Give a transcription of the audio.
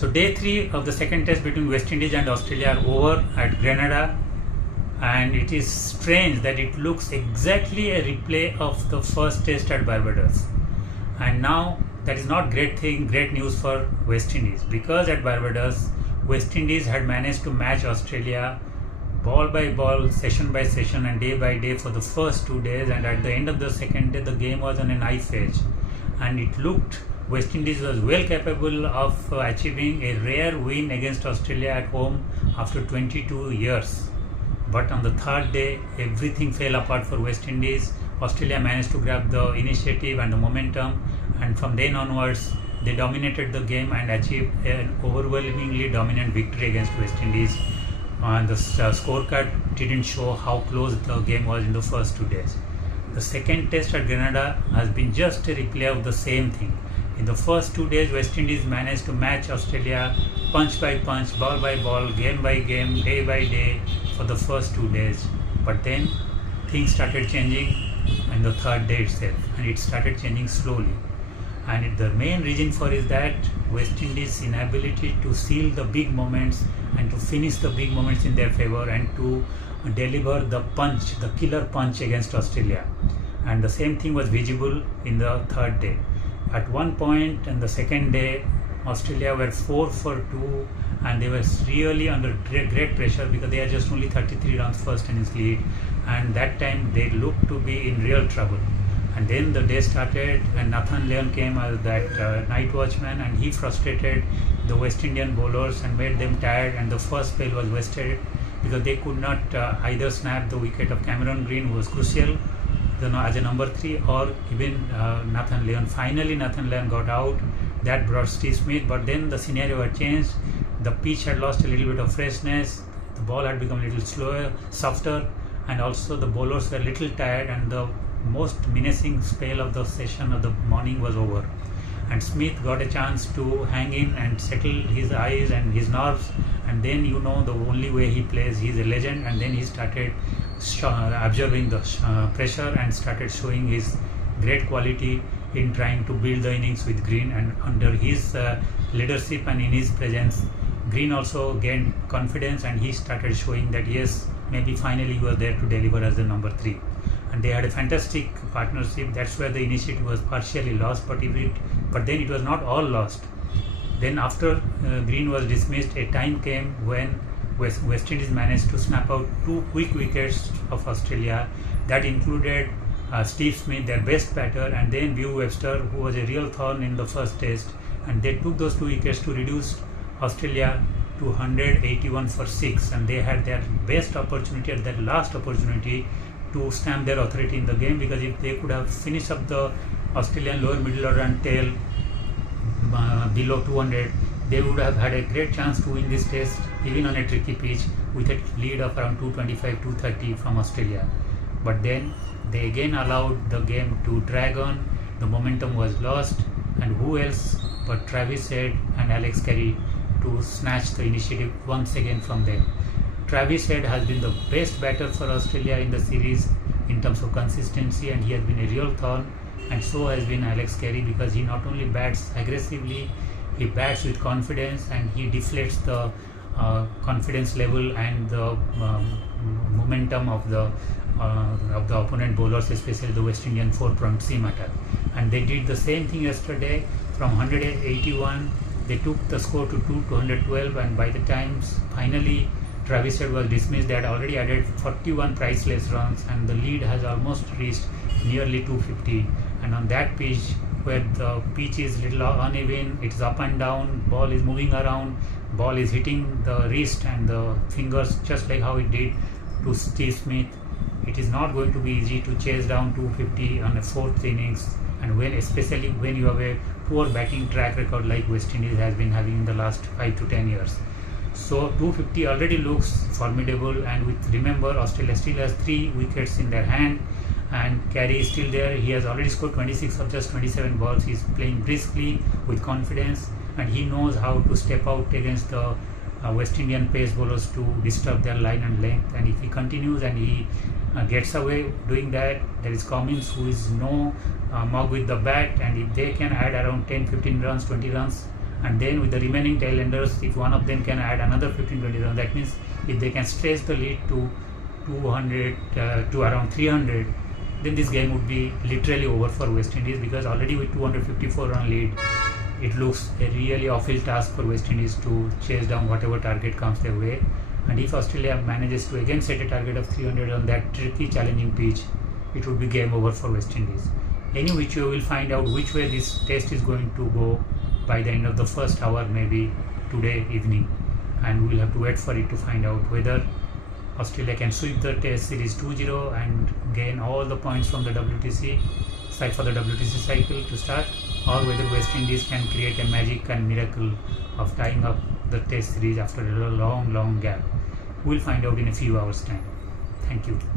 So day 3 of the second test between West Indies and Australia are over at Grenada, and it is strange that it looks exactly a replay of the first test at Barbados. And now that is not great news for West Indies, because at Barbados West Indies had managed to match Australia ball by ball, session by session and day by day for the first 2 days, and at the end of the second day the game was on a knife edge, and it looked West Indies was well capable of achieving a rare win against Australia at home after 22 years. But on the third day, everything fell apart for West Indies. Australia managed to grab the initiative and the momentum, and from then onwards, they dominated the game and achieved an overwhelmingly dominant victory against West Indies. And the scorecard didn't show how close the game was in the first 2 days. The second test at Grenada has been just a replay of the same thing. In the first 2 days, West Indies managed to match Australia punch by punch, ball by ball, game by game, day by day for the first 2 days. But then things started changing on the third day itself, and it started changing slowly. And the main reason for is that West Indies' inability to seal the big moments and to finish the big moments in their favor and to deliver the punch, the killer punch against Australia. And the same thing was visible in the third day. At one point in the second day, Australia were 4 for 2, and they were really under great pressure because they are just only 33 runs first innings lead, and that time they looked to be in real trouble. And then the day started, and Nathan Lyon came as that night watchman, and he frustrated the West Indian bowlers and made them tired, and the first spell was wasted because they could not either snap the wicket of Cameron Green, who was crucial as a number 3, or even Nathan Lyon. Finally Nathan Lyon got out. That brought Steve Smith, but then the scenario had changed. The pitch had lost a little bit of freshness, the ball had become a little slower, softer, and also the bowlers were a little tired, and the most menacing spell of the session of the morning was over. And Smith got a chance to hang in and settle his eyes and his nerves, and then the only way he plays, he's a legend, and then he started absorbing the pressure and started showing his great quality in trying to build the innings with Green. And under his leadership and in his presence, Green also gained confidence, and he started showing that yes, maybe finally he was there to deliver as the number 3. And they had a fantastic partnership. That's where the initiative was partially lost, but then it was not all lost. Then after Green was dismissed, a time came when West Indies managed to snap out 2 quick wickets of Australia. That included Steve Smith, their best batter, and then Beau Webster, who was a real thorn in the first test. And they took those 2 wickets to reduce Australia to 181 for 6, and they had their best opportunity at that last opportunity to stamp their authority in the game, because if they could have finished up the Australian lower middle order and tail below 200, they would have had a great chance to win this test even on a tricky pitch with a lead of around 225-230 from Australia. But then they again allowed the game to drag on, the momentum was lost, and who else but Travis Head and Alex Carey to snatch the initiative once again from them. Travis Head has been the best batter for Australia in the series in terms of consistency, and he has been a real thorn, and so has been Alex Carey, because he not only bats aggressively, he bats with confidence, and he deflates the confidence level and the momentum of the opponent bowlers, especially the West Indian 4-pronged seam attack. And they did the same thing yesterday. From 181, they took the score to 212, and by the time finally Travis Head was dismissed, they had already added 41 priceless runs, and the lead has almost reached nearly 250. And on that pitch, where the pitch is little uneven, it's up and down, ball is moving around, ball is hitting the wrist and the fingers just like how it did to Steve Smith, it is not going to be easy to chase down 250 on a 4th innings, and especially when you have a poor batting track record like West Indies has been having in the last 5 to 10 years. So 250 already looks formidable, and remember Australia still has 3 wickets in their hand, and Carey is still there. He has already scored 26 of just 27 balls. He is playing briskly with confidence, and he knows how to step out against the West Indian pace bowlers to disturb their line and length. And if he continues and he gets away doing that, there is Cummins, who is no mug with the bat, and if they can add around 10, 15 runs, 20 runs, And then with the remaining tailenders, if one of them can add another 15-20 runs, that means if they can stretch the lead to 200 to around 300, then this game would be literally over for West Indies, because already with 254 run lead, it looks a really awful task for West Indies to chase down whatever target comes their way. And if Australia manages to again set a target of 300 on that tricky challenging pitch, it would be game over for West Indies. Any which way, we'll find out which way this test is going to go by the end of the first hour, maybe today evening, and we'll have to wait for it to find out whether Australia can sweep the test series 2-0 and gain all the points from the WTC side for the WTC cycle to start, or whether West Indies can create a magic and miracle of tying up the test series after a long gap. We'll find out in a few hours time. Thank you.